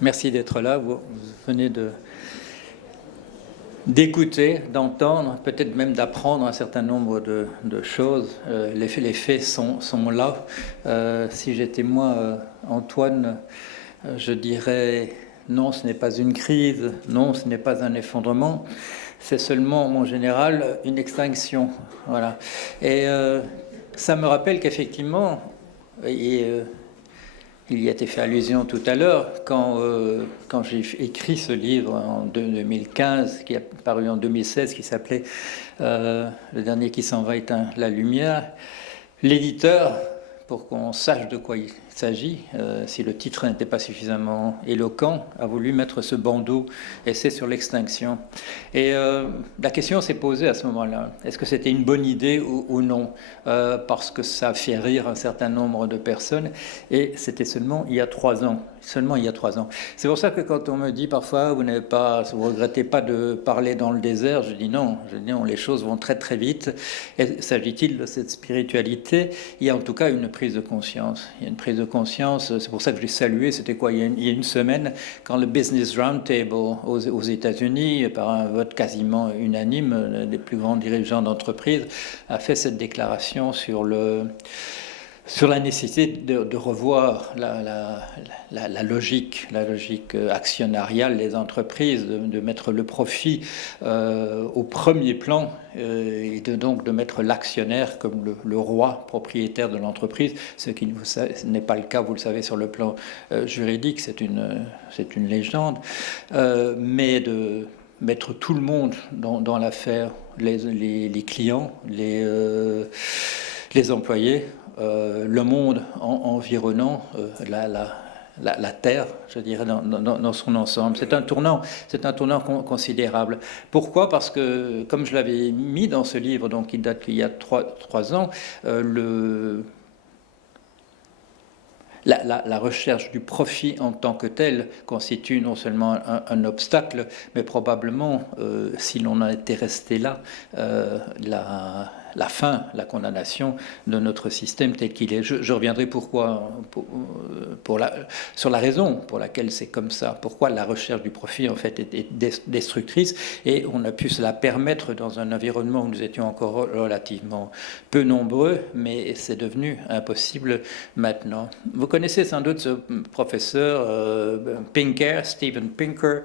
Merci d'être là. Vous venez d'écouter, d'entendre, peut-être même d'apprendre un certain nombre de choses. Les faits sont là. Si j'étais moi, Antoine, je dirais non, ce n'est pas une crise, non, ce n'est pas un effondrement, c'est seulement, en général, une extinction. Voilà. Et ça me rappelle qu'effectivement, il y a été fait allusion tout à l'heure, quand j'ai écrit ce livre en 2015, qui est paru en 2016, qui s'appelait Le dernier qui s'en va éteint la lumière, l'éditeur, pour qu'on sache de quoi il s'agit, si le titre n'était pas suffisamment éloquent, a voulu mettre ce bandeau essai sur l'extinction. Et la question s'est posée à ce moment-là. Est-ce que c'était une bonne idée ou non, parce que ça a fait rire un certain nombre de personnes. Et c'était seulement il y a 3 ans. Seulement il y a 3 ans. C'est pour ça que quand on me dit parfois vous regrettez pas de parler dans le désert, je dis non. Je dis non, les choses vont très très vite. Et s'agit-il de cette spiritualité? Il y a en tout cas une prise de conscience. Il y a une prise de conscience. C'est pour ça que j'ai salué. C'était quoi, il y a une semaine, quand le Business Roundtable aux États-Unis, par un vote quasiment unanime des plus grands dirigeants d'entreprise, a fait cette déclaration sur la nécessité de revoir la logique actionnariale des entreprises, de mettre le profit au premier plan et donc de mettre l'actionnaire comme le roi propriétaire de l'entreprise, ce qui n'est pas le cas, vous le savez, sur le plan juridique, c'est une légende, mais de mettre tout le monde dans l'affaire, les clients, les employés, le monde environnant, la Terre, je dirais, dans son ensemble. C'est un tournant considérable. Pourquoi? Parce que, comme je l'avais mis dans ce livre, donc qui date d'il y a 3 ans, la recherche du profit en tant que tel constitue non seulement un obstacle, mais probablement, si l'on en était resté là, la fin, la condamnation de notre système tel qu'il est. Je reviendrai sur la raison pour laquelle c'est comme ça, pourquoi la recherche du profit en fait est destructrice, et on a pu se la permettre dans un environnement où nous étions encore relativement peu nombreux, mais c'est devenu impossible maintenant. Vous connaissez sans doute ce professeur Pinker, Steven Pinker,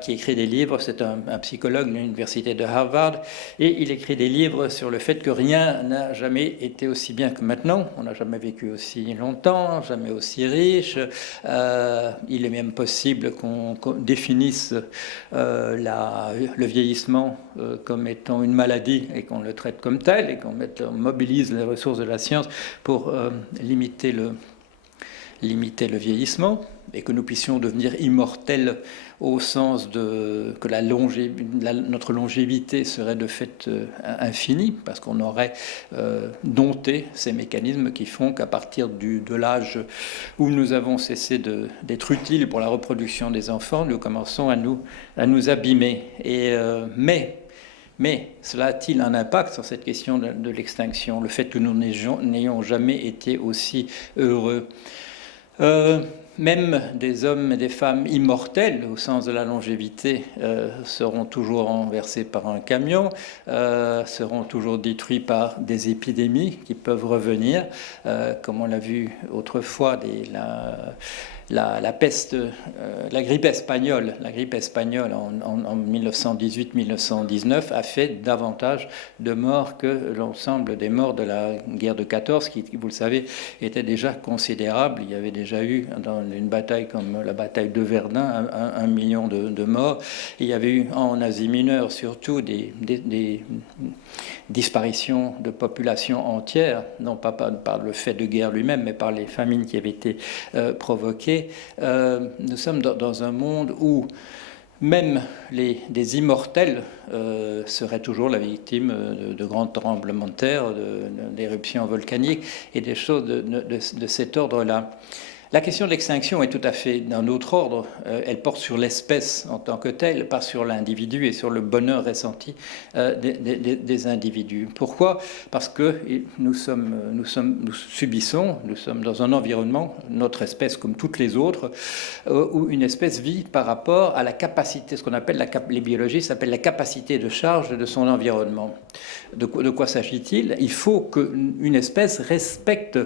qui écrit des livres. C'est un psychologue de l'université de Harvard, et il écrit des livres sur le fait que rien n'a jamais été aussi bien que maintenant. On n'a jamais vécu aussi longtemps, jamais aussi riche. Il est même possible qu'on définisse le vieillissement comme étant une maladie et qu'on le traite comme tel, et qu'on mobilise les ressources de la science pour limiter le vieillissement, et que nous puissions devenir immortels au sens que notre longévité serait de fait infinie, parce qu'on aurait dompté ces mécanismes qui font qu'à partir de l'âge où nous avons cessé d'être utiles pour la reproduction des enfants, nous commençons à nous abîmer. Mais cela a-t-il un impact sur cette question de l'extinction, le fait que nous n'ayons jamais été aussi heureux? Même des hommes et des femmes immortels, au sens de la longévité, seront toujours renversés par un camion, seront toujours détruits par des épidémies qui peuvent revenir, comme on l'a vu autrefois, la peste, la grippe espagnole en 1918-1919 a fait davantage de morts que l'ensemble des morts de la guerre de 14, qui, vous le savez, était déjà considérable. Il y avait déjà eu, dans une bataille comme la bataille de Verdun, 1 million de morts. Et il y avait eu en Asie mineure surtout des disparitions de populations entières, non pas par le fait de guerre lui-même, mais par les famines qui avaient été provoquées. Nous sommes dans un monde où même des immortels seraient toujours la victime de grands tremblements de terre, d'éruptions volcaniques et des choses de cet ordre-là. La question de l'extinction est tout à fait d'un autre ordre. Elle porte sur l'espèce en tant que telle, pas sur l'individu et sur le bonheur ressenti des individus. Pourquoi ? Parce que nous sommes dans un environnement, notre espèce comme toutes les autres, où une espèce vit par rapport à la capacité, ce qu'on appelle, les biologistes appellent la capacité de charge de son environnement. De quoi s'agit-il ? Il faut qu'une espèce respecte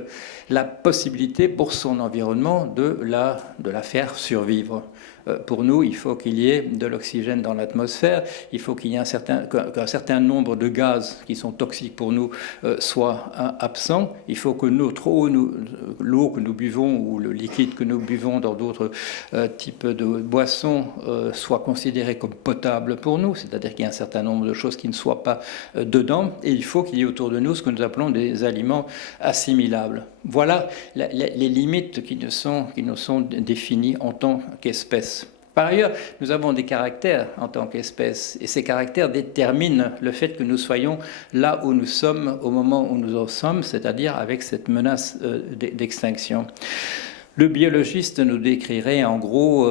la possibilité pour son environnement de la faire survivre. Pour nous, il faut qu'il y ait de l'oxygène dans l'atmosphère, il faut qu'il y ait qu'un certain nombre de gaz qui sont toxiques pour nous soient absents, il faut que l'eau que nous buvons ou le liquide que nous buvons dans d'autres types de boissons soit considéré comme potable pour nous, c'est-à-dire qu'il y a un certain nombre de choses qui ne soient pas dedans, et il faut qu'il y ait autour de nous ce que nous appelons des aliments assimilables. Voilà les limites qui nous sont définies en tant qu'espèce. Par ailleurs, nous avons des caractères en tant qu'espèce, et ces caractères déterminent le fait que nous soyons là où nous sommes au moment où nous en sommes, c'est-à-dire avec cette menace d'extinction. Le biologiste nous décrirait en gros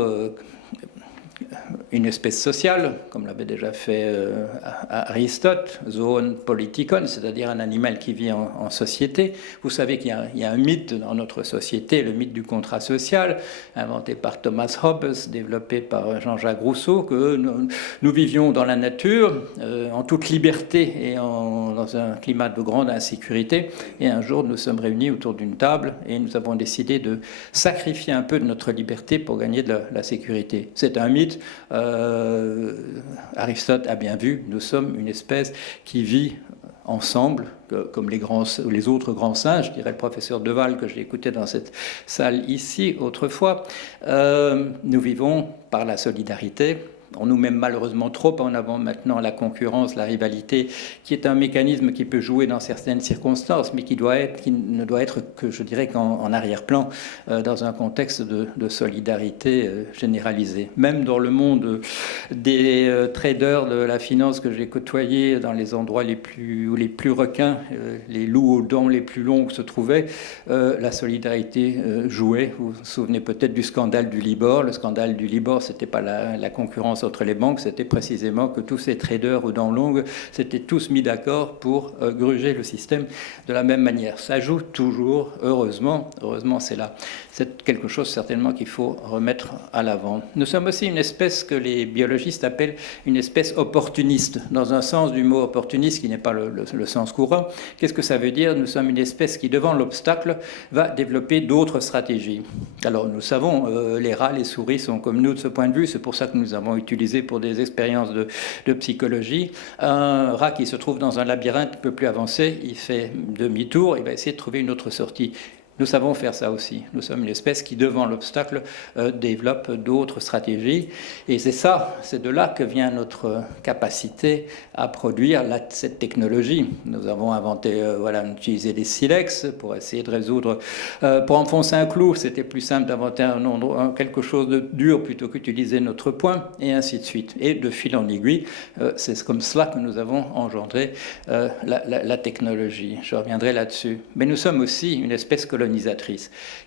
une espèce sociale, comme l'avait déjà fait Aristote, zoon politikon, c'est-à-dire un animal qui vit en société. Vous savez qu'il y a un mythe dans notre société, le mythe du contrat social, inventé par Thomas Hobbes, développé par Jean-Jacques Rousseau, que nous vivions dans la nature, en toute liberté et dans un climat de grande insécurité. Et un jour, nous sommes réunis autour d'une table et nous avons décidé de sacrifier un peu de notre liberté pour gagner de la sécurité. C'est un mythe. Aristote a bien vu, nous sommes une espèce qui vit ensemble, comme les autres grands singes, je dirais le professeur Deval que j'ai écouté dans cette salle ici autrefois. Nous vivons par la solidarité. On nous met malheureusement trop en avant maintenant la concurrence, la rivalité, qui est un mécanisme qui peut jouer dans certaines circonstances, mais qui ne doit être que, je dirais, qu'en arrière-plan, dans un contexte de solidarité généralisée. Même dans le monde des traders de la finance que j'ai côtoyés, dans les endroits où les plus requins, les loups aux dents les plus longues se trouvaient, la solidarité jouait. Vous vous souvenez peut-être du scandale du Libor. Le scandale du Libor, c'était pas la concurrence entre les banques, c'était précisément que tous ces traders aux dents longues s'étaient tous mis d'accord pour gruger le système de la même manière. Ça joue toujours, heureusement c'est là. C'est quelque chose certainement qu'il faut remettre à l'avant. Nous sommes aussi une espèce que les biologistes appellent une espèce opportuniste, dans un sens du mot opportuniste qui n'est pas le sens courant. Qu'est-ce que ça veut dire ? Nous sommes une espèce qui, devant l'obstacle, va développer d'autres stratégies. Alors nous savons, les rats, les souris sont comme nous de ce point de vue, c'est pour ça que nous avons utilisé pour des expériences de psychologie. Un rat qui se trouve dans un labyrinthe un peu plus avancé, il fait demi-tour, il va essayer de trouver une autre sortie. Nous savons faire ça aussi. Nous sommes une espèce qui, devant l'obstacle, développe d'autres stratégies. Et c'est de là que vient notre capacité à produire cette technologie. Nous avons inventé, utilisé des silex pour essayer de résoudre. Pour enfoncer un clou, c'était plus simple d'inventer quelque chose de dur plutôt qu'utiliser notre poing, et ainsi de suite. Et de fil en aiguille, c'est comme cela que nous avons engendré la technologie. Je reviendrai là-dessus. Mais nous sommes aussi une espèce colonisatrice.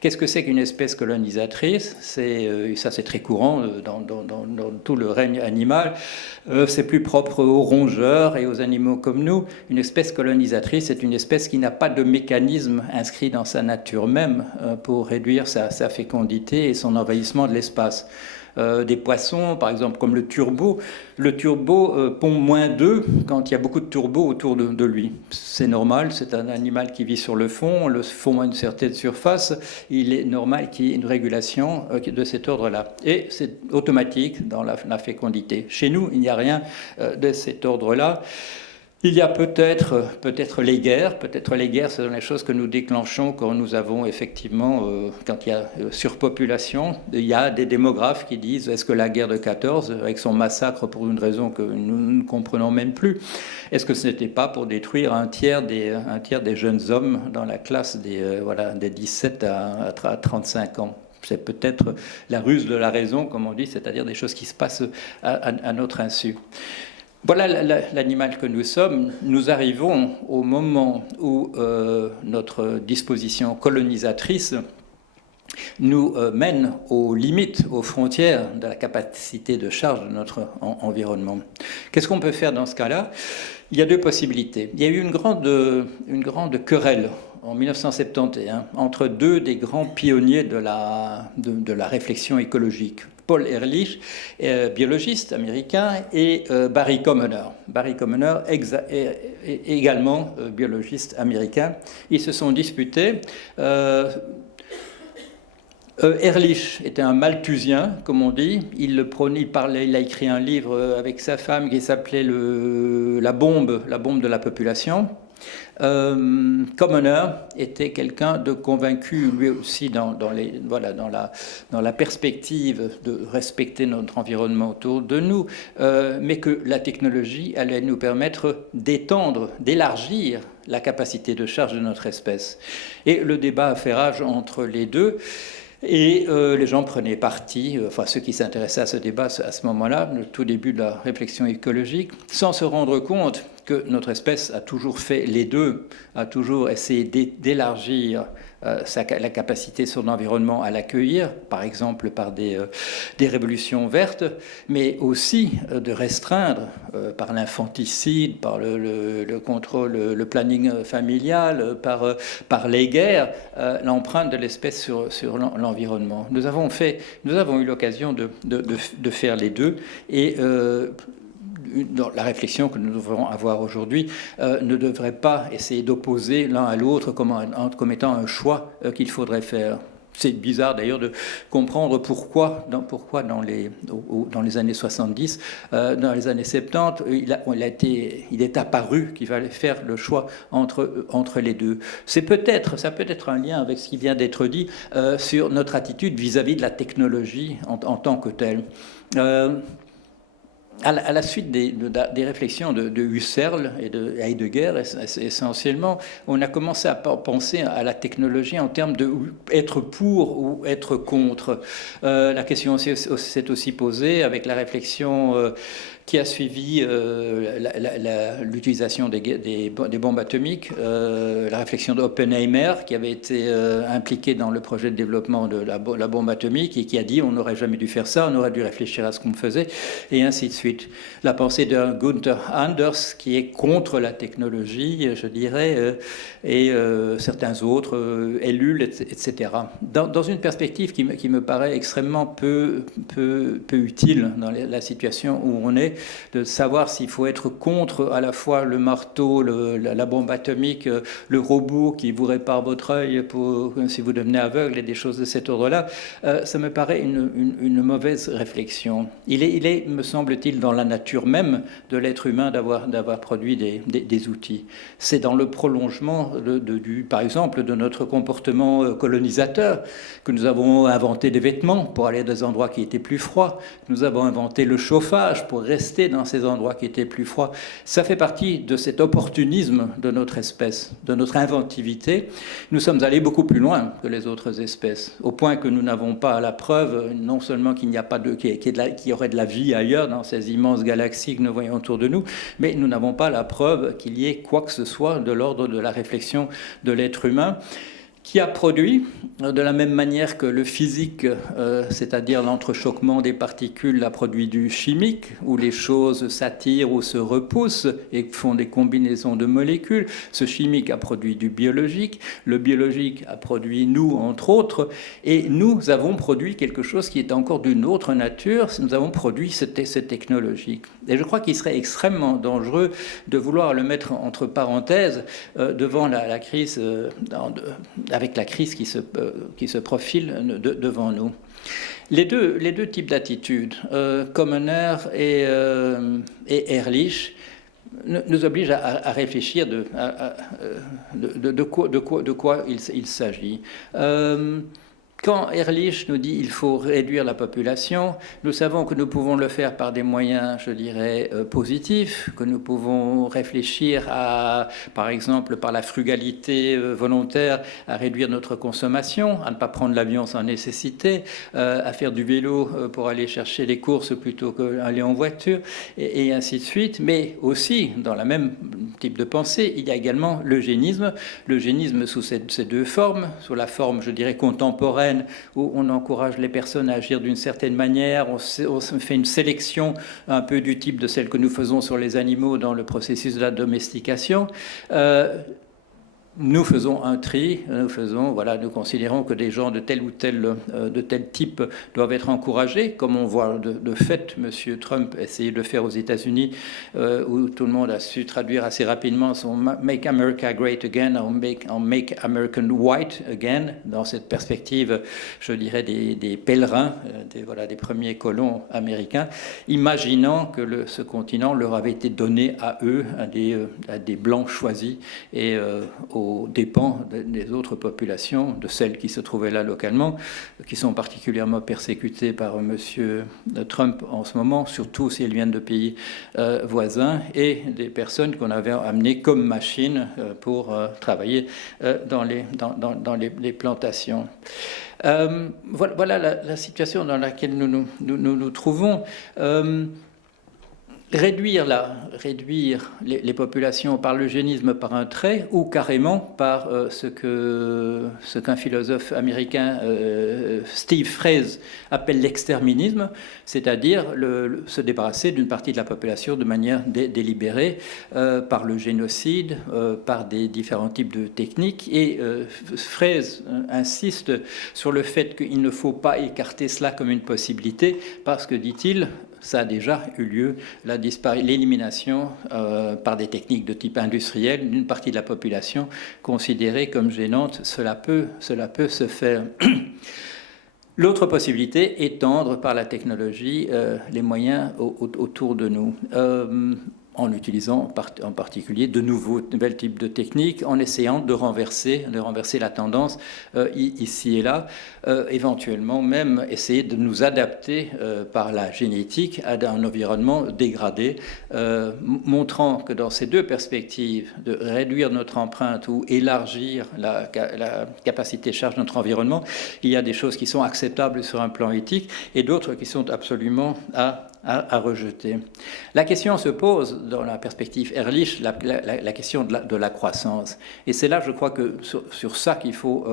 Qu'est-ce que c'est qu'une espèce colonisatrice ? Ça, c'est très courant dans tout le règne animal. C'est plus propre aux rongeurs et aux animaux comme nous. Une espèce colonisatrice est une espèce qui n'a pas de mécanisme inscrit dans sa nature même pour réduire sa fécondité et son envahissement de l'espace. Des poissons, par exemple, comme le turbo. Le turbo pond moins d'œufs quand il y a beaucoup de turbo autour de lui. C'est normal, c'est un animal qui vit sur le fond a une certaine surface, il est normal qu'il y ait une régulation de cet ordre-là. Et c'est automatique dans la fécondité. Chez nous, il n'y a rien de cet ordre-là. Il y a peut-être les guerres. Peut-être les guerres, ce sont les choses que nous déclenchons quand nous avons effectivement, quand il y a surpopulation. Il y a des démographes qui disent, est-ce que la guerre de 14, avec son massacre pour une raison que nous ne comprenons même plus, est-ce que ce n'était pas pour détruire un tiers des jeunes hommes dans la classe des 17 à 35 ans ? C'est peut-être la ruse de la raison, comme on dit, c'est-à-dire des choses qui se passent à notre insu. Voilà l'animal que nous sommes. Nous arrivons au moment où notre disposition colonisatrice nous mène aux limites, aux frontières de la capacité de charge de notre environnement. Qu'est-ce qu'on peut faire dans ce cas-là? Il y a deux possibilités. Il y a eu une grande querelle en 1971 entre deux des grands pionniers de la réflexion écologique. Paul Ehrlich, biologiste américain, et Barry Commoner. Barry Commoner, également biologiste américain. Ils se sont disputés. Ehrlich était un malthusien, comme on dit. Il a écrit un livre avec sa femme qui s'appelait la bombe de la population. Commoner était quelqu'un de convaincu, lui aussi, dans la perspective de respecter notre environnement autour de nous, mais que la technologie allait nous permettre d'étendre, d'élargir la capacité de charge de notre espèce. Et le débat a fait rage entre les deux. Et les gens prenaient parti, enfin ceux qui s'intéressaient à ce débat à ce moment-là, le tout début de la réflexion écologique, sans se rendre compte que notre espèce a toujours fait les deux, a toujours essayé d'élargir la capacité sur l'environnement à l'accueillir, par exemple par des révolutions vertes, mais aussi de restreindre par l'infanticide, par le contrôle, le planning familial, par les guerres, l'empreinte de l'espèce sur l'environnement. Nous avons eu l'occasion de faire les deux, et la réflexion que nous devrons avoir aujourd'hui ne devrait pas essayer d'opposer l'un à l'autre comme étant un choix qu'il faudrait faire. C'est bizarre d'ailleurs de comprendre pourquoi dans les années 70, dans les années 70, il est apparu qu'il fallait faire le choix entre les deux. Ça peut être un lien avec ce qui vient d'être dit sur notre attitude vis-à-vis de la technologie en tant que telle. À la suite des réflexions de Husserl et de Heidegger, essentiellement, on a commencé à penser à la technologie en termes de être pour ou être contre. La question s'est aussi posée avec la réflexion qui a suivi l'utilisation des bombes atomiques, la réflexion d'Oppenheimer, qui avait été impliqué dans le projet de développement de la bombe atomique et qui a dit on n'aurait jamais dû faire ça, on aurait dû réfléchir à ce qu'on faisait, et ainsi de suite. La pensée de Gunther Anders, qui est contre la technologie, je dirais, et certains autres, Ellul, etc. Dans une perspective qui me paraît extrêmement peu utile dans la situation où on est, de savoir s'il faut être contre à la fois le marteau, la bombe atomique, le robot qui vous répare votre œil si vous devenez aveugle et des choses de cet ordre-là, ça me paraît une mauvaise réflexion. Il est, me semble-t-il, dans la nature même de l'être humain d'avoir produit des outils. C'est dans le prolongement, par exemple, de notre comportement colonisateur que nous avons inventé des vêtements pour aller dans des endroits qui étaient plus froids. Nous avons inventé le chauffage pour rester dans ces endroits qui étaient plus froids. Ça fait partie de cet opportunisme de notre espèce, de notre inventivité. Nous sommes allés beaucoup plus loin que les autres espèces, au point que nous n'avons pas la preuve, non seulement qu'il n'y a pas qu'il y aurait de la vie ailleurs dans ces immenses galaxies que nous voyons autour de nous, mais nous n'avons pas la preuve qu'il y ait quoi que ce soit de l'ordre de la réflexion de l'être humain, qui a produit, de la même manière que le physique, c'est-à-dire l'entrechoquement des particules, a produit du chimique, où les choses s'attirent ou se repoussent et font des combinaisons de molécules. Ce chimique a produit du biologique, le biologique a produit nous, entre autres, et nous avons produit quelque chose qui est encore d'une autre nature, nous avons produit cette technologie. Et je crois qu'il serait extrêmement dangereux de vouloir le mettre entre parenthèses devant la crise avec la crise qui se profile devant nous. Les deux types d'attitudes, Commoner et Ehrlich, nous obligent à réfléchir de quoi il s'agit. Quand Ehrlich nous dit qu'il faut réduire la population, nous savons que nous pouvons le faire par des moyens, je dirais, positifs, que nous pouvons réfléchir par exemple, par la frugalité volontaire, à réduire notre consommation, à ne pas prendre l'avion sans nécessité, à faire du vélo pour aller chercher les courses plutôt qu'aller en voiture, et ainsi de suite. Mais aussi, dans le même type de pensée, il y a également l'eugénisme sous ces deux formes, sous la forme, je dirais, contemporaine, graines, où on encourage les personnes à agir d'une certaine manière, on fait une sélection un peu du type de celle que nous faisons sur les animaux dans le processus de la domestication. Nous faisons un tri, nous considérons que des gens de tel type doivent être encouragés, comme on voit de fait M. Trump essayer de le faire aux États-Unis, où tout le monde a su traduire assez rapidement son Make America Great Again en Make American White Again, dans cette perspective, je dirais, des pèlerins, des premiers colons américains, imaginant que ce continent leur avait été donné à eux, à des blancs choisis, et aux dépens des autres populations, de celles qui se trouvaient là localement, qui sont particulièrement persécutées par M. Trump en ce moment, surtout si elles viennent de pays voisins, et des personnes qu'on avait amenées comme machines pour travailler dans les plantations. Voilà la situation dans laquelle nous trouvons. Réduire les populations par l'eugénisme par un trait ou carrément par ce qu'un philosophe américain, Steve Fraze, appelle l'exterminisme, c'est-à-dire se débarrasser d'une partie de la population de manière délibérée par le génocide, par des différents types de techniques. Et Fraze insiste sur le fait qu'il ne faut pas écarter cela comme une possibilité parce que, dit-il, ça a déjà eu lieu, l'élimination par des techniques de type industriel d'une partie de la population considérée comme gênante. Cela peut se faire. L'autre possibilité, étendre par la technologie les moyens autour de nous. En utilisant en particulier de nouvelles types de techniques, en essayant de renverser la tendance ici et là, éventuellement même essayer de nous adapter par la génétique à un environnement dégradé, montrant que dans ces deux perspectives, de réduire notre empreinte ou élargir la capacité de charge de notre environnement, il y a des choses qui sont acceptables sur un plan éthique et d'autres qui sont absolument à rejeter. La question se pose dans la perspective Ehrlich, la question de la croissance. Et c'est là, je crois, que sur ça qu'il faut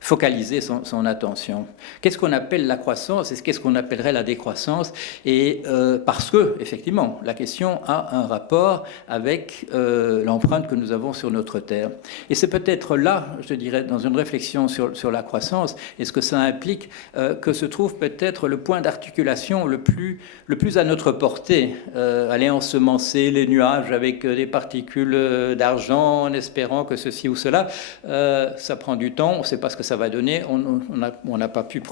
focaliser son attention. Qu'est-ce qu'on appelle la croissance et qu'est-ce qu'on appellerait la décroissance? Et parce que, effectivement, la question a un rapport avec l'empreinte que nous avons sur notre Terre. Et c'est peut-être là, je dirais, dans une réflexion sur la croissance et ce que ça implique, que se trouve peut-être le point d'articulation le plus à notre portée. Aller ensemencer les nuages avec des particules d'argent en espérant que ceci ou cela, ça prend du temps, on ne sait pas ce que ça va donner, on n'a pas pu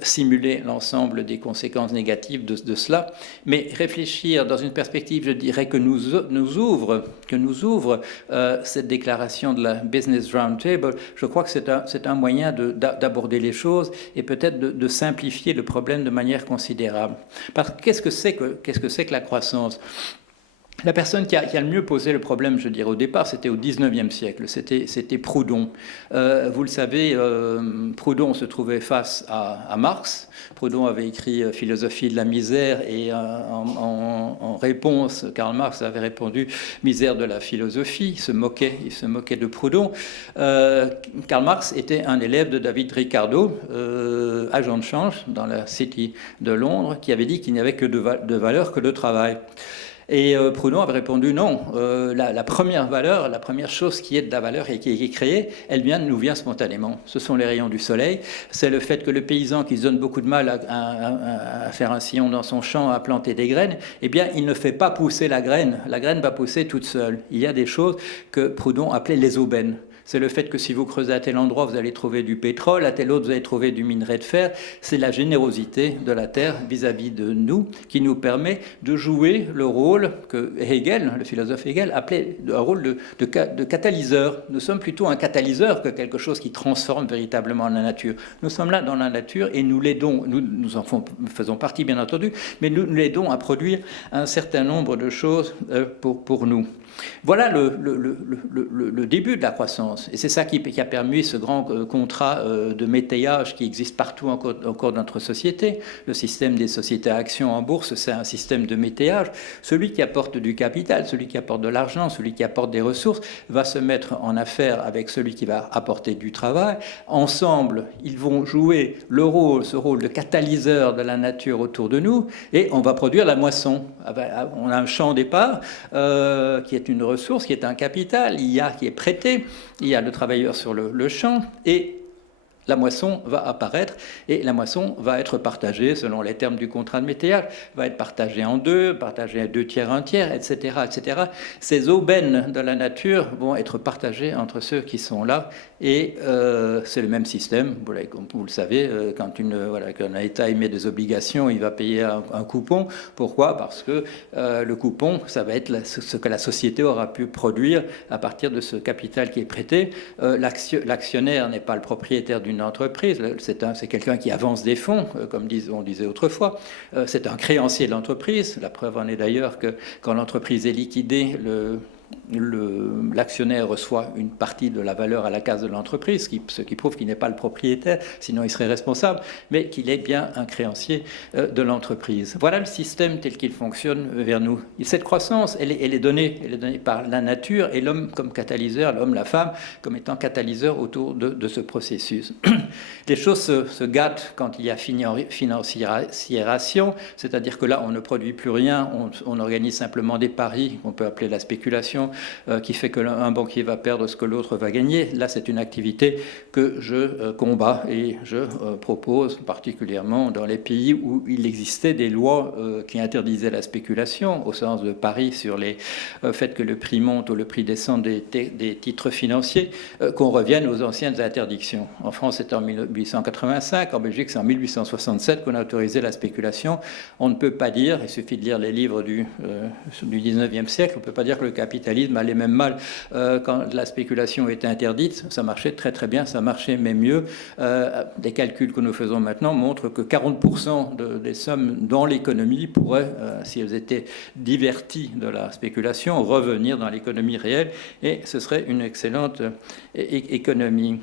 simuler l'ensemble des conséquences négatives de cela, mais réfléchir dans une perspective, je dirais, que nous ouvre cette déclaration de la Business Roundtable, je crois que c'est un moyen d'aborder les choses et peut-être de simplifier le problème de manière considérable. Parce que qu'est-ce que c'est que la croissance ? La personne qui a le mieux posé le problème, je dirais, au départ, c'était au XIXe siècle, c'était Proudhon. Vous le savez, Proudhon se trouvait face à Marx. Proudhon avait écrit Philosophie de la misère et en réponse, Karl Marx avait répondu Misère de la philosophie. Il se moquait de Proudhon. Karl Marx était un élève de David Ricardo, agent de change dans la City de Londres, qui avait dit qu'il n'y avait que de valeur que le travail. Et Proudhon avait répondu non, la première valeur, la première chose qui est de la valeur et qui est créée, elle nous vient spontanément. Ce sont les rayons du soleil, c'est le fait que le paysan qui se donne beaucoup de mal à faire un sillon dans son champ, à planter des graines, eh bien il ne fait pas pousser la graine va pousser toute seule. Il y a des choses que Proudhon appelait les aubaines. C'est le fait que si vous creusez à tel endroit, vous allez trouver du pétrole, à tel autre, vous allez trouver du minerai de fer. C'est la générosité de la Terre vis-à-vis de nous qui nous permet de jouer le rôle que Hegel, le philosophe Hegel, appelait un rôle de catalyseur. Nous sommes plutôt un catalyseur que quelque chose qui transforme véritablement la nature. Nous sommes là dans la nature et nous l'aidons, nous en faisons partie bien entendu, mais nous l'aidons à produire un certain nombre de choses pour nous. Voilà le début de la croissance. Et c'est ça qui a permis ce grand contrat de métayage qui existe partout encore dans notre société. Le système des sociétés à actions en bourse, c'est un système de métayage. Celui qui apporte du capital, celui qui apporte de l'argent, celui qui apporte des ressources, va se mettre en affaire avec celui qui va apporter du travail. Ensemble, ils vont jouer ce rôle de catalyseur de la nature autour de nous, et on va produire la moisson. On a un champ au départ qui est une ressource, qui est un capital, qui est prêté, il y a le travailleur sur le champ, et la moisson va apparaître, et la moisson va être partagée, selon les termes du contrat de métayage, va être partagée en deux, partagée à 2/3, 1/3, etc., etc. Ces aubaines de la nature vont être partagées entre ceux qui sont là, et c'est le même système. Vous le savez, quand un État émet des obligations, il va payer un coupon. Pourquoi ? Parce que le coupon, ça va être ce que la société aura pu produire à partir de ce capital qui est prêté. L'actionnaire n'est pas le propriétaire d'une entreprise, c'est quelqu'un qui avance des fonds, comme on disait autrefois. C'est un créancier de l'entreprise. La preuve en est d'ailleurs que quand l'entreprise est liquidée, l'actionnaire reçoit une partie de la valeur à la casse de l'entreprise, ce qui prouve qu'il n'est pas le propriétaire, sinon il serait responsable, mais qu'il est bien un créancier de l'entreprise. Voilà le système tel qu'il fonctionne vers nous. Et cette croissance, elle est donnée par la nature, et l'homme comme catalyseur, l'homme, la femme, comme étant catalyseur autour de ce processus. Les choses se gâtent quand il y a financiarisation, c'est-à-dire que là, on ne produit plus rien, on organise simplement des paris, qu'on peut appeler la spéculation, qui fait qu'un banquier va perdre ce que l'autre va gagner. Là, c'est une activité que je combats, et je propose particulièrement dans les pays où il existait des lois qui interdisaient la spéculation, au sens de pari sur le fait que le prix monte ou le prix descend des titres financiers, qu'on revienne aux anciennes interdictions. En France, c'est en 1885, en Belgique, c'est en 1867 qu'on a autorisé la spéculation. On ne peut pas dire, il suffit de lire les livres du 19e siècle, on ne peut pas dire que le capitalisme allait même mal quand la spéculation était interdite. Ça marchait très très bien, ça marchait même mieux. Des calculs que nous faisons maintenant montrent que 40% des sommes dans l'économie pourraient, si elles étaient diverties de la spéculation, revenir dans l'économie réelle, et ce serait une excellente économie.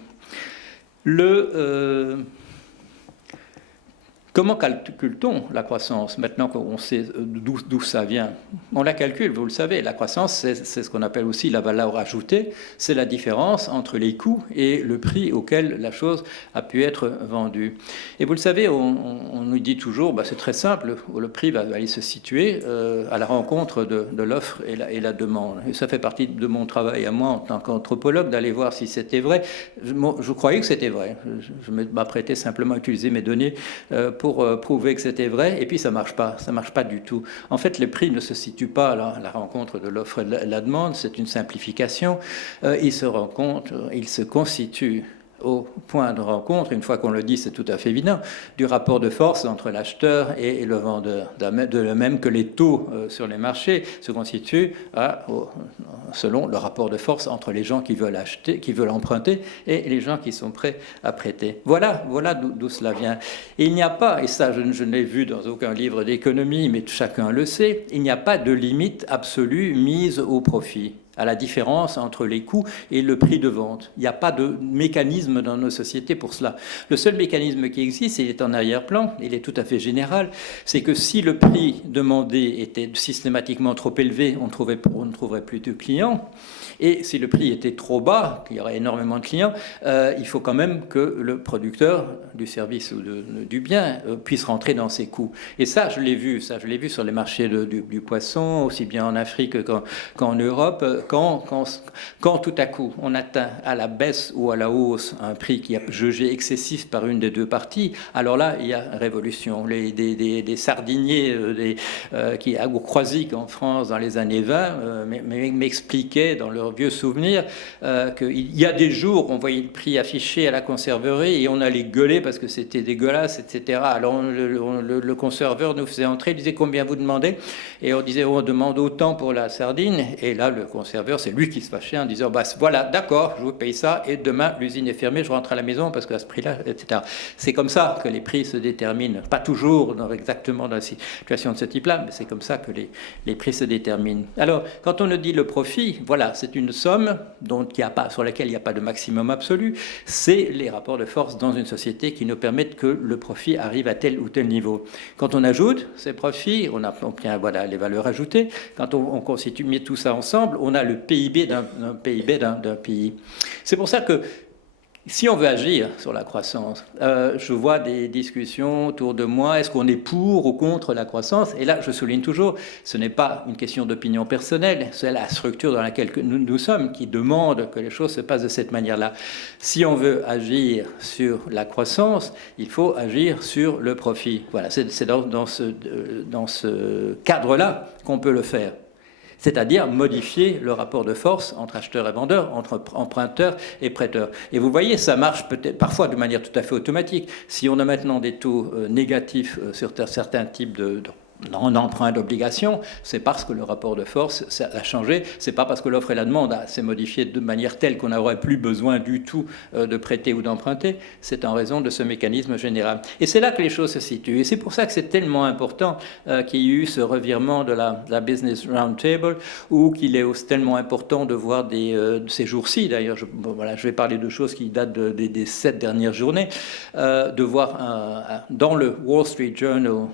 Comment calcule-t-on la croissance, maintenant qu'on sait d'où ça vient? On la calcule, vous le savez. La croissance, c'est ce qu'on appelle aussi la valeur ajoutée. C'est la différence entre les coûts et le prix auquel la chose a pu être vendue. Et vous le savez, on nous dit toujours, c'est très simple, le prix va aller se situer à la rencontre de l'offre et la demande. Et ça fait partie de mon travail à moi en tant qu'anthropologue, d'aller voir si c'était vrai. Je croyais que c'était vrai. Je m'apprêtais simplement à utiliser mes données pour prouver que c'était vrai, et puis ça marche pas du tout. En fait, le prix ne se situe pas à la rencontre de l'offre et de la demande, c'est une simplification. Il se constitue au point de rencontre, une fois qu'on le dit, c'est tout à fait évident, du rapport de force entre l'acheteur et le vendeur. De même que les taux sur les marchés se constituent selon le rapport de force entre les gens qui veulent acheter, qui veulent emprunter, et les gens qui sont prêts à prêter. Voilà d'où cela vient. Et il n'y a pas, et ça je ne l'ai vu dans aucun livre d'économie, mais chacun le sait, il n'y a pas de limite absolue mise au profit, à la différence entre les coûts et le prix de vente. Il n'y a pas de mécanisme dans nos sociétés pour cela. Le seul mécanisme qui existe, il est en arrière-plan, il est tout à fait général, c'est que si le prix demandé était systématiquement trop élevé, on ne trouverait plus de clients. Et si le prix était trop bas, qu'il y aurait énormément de clients, il faut quand même que le producteur du service ou du bien puisse rentrer dans ses coûts. Et ça, je l'ai vu sur les marchés du poisson, aussi bien en Afrique qu'en Europe. Quand tout à coup on atteint à la baisse ou à la hausse un prix qui est jugé excessif par une des deux parties, alors là il y a révolution. Des sardiniers au Croisic en France dans les années 20 m'expliquaient dans leurs vieux souvenirs qu'il y a des jours on voyait le prix affiché à la conserverie et on allait gueuler parce que c'était dégueulasse, etc. Alors le conserveur nous faisait entrer, il disait combien vous demandez, et on disait on demande autant pour la sardine, et là le conservateur serveur, c'est lui qui se fâchait en disant bah, voilà, d'accord, je vous paye ça, et demain l'usine est fermée, je rentre à la maison parce qu'à ce prix-là, etc. C'est comme ça que les prix se déterminent, pas toujours exactement dans la situation de ce type-là, mais c'est comme ça que les prix se déterminent. Alors, quand on nous dit le profit, voilà, c'est une somme sur laquelle il n'y a pas de maximum absolu, c'est les rapports de force dans une société qui nous permettent que le profit arrive à tel ou tel niveau. Quand on ajoute ces profits, on obtient voilà, les valeurs ajoutées. Quand on constitue tout ça ensemble, on a le PIB d'un pays. C'est pour ça que si on veut agir sur la croissance, je vois des discussions autour de moi, est-ce qu'on est pour ou contre la croissance? Et là, je souligne toujours, ce n'est pas une question d'opinion personnelle, c'est la structure dans laquelle nous sommes qui demande que les choses se passent de cette manière-là. Si on veut agir sur la croissance, il faut agir sur le profit. Voilà, c'est dans ce cadre-là qu'on peut le faire. C'est-à-dire modifier le rapport de force entre acheteurs et vendeurs, entre emprunteurs et prêteurs. Et vous voyez, ça marche peut-être parfois de manière tout à fait automatique. Si on a maintenant des taux négatifs sur certains types d'emprunt d'obligations, c'est parce que le rapport de force a changé, c'est pas parce que l'offre et la demande s'est modifiée de manière telle qu'on n'aurait plus besoin du tout de prêter ou d'emprunter, c'est en raison de ce mécanisme général. Et c'est là que les choses se situent. Et c'est pour ça que c'est tellement important qu'il y ait eu ce revirement de la Business Roundtable, ou qu'il est aussi tellement important de voir de ces jours-ci, d'ailleurs, je vais parler de choses qui datent des 7 dernières journées, de voir dans le Wall Street Journal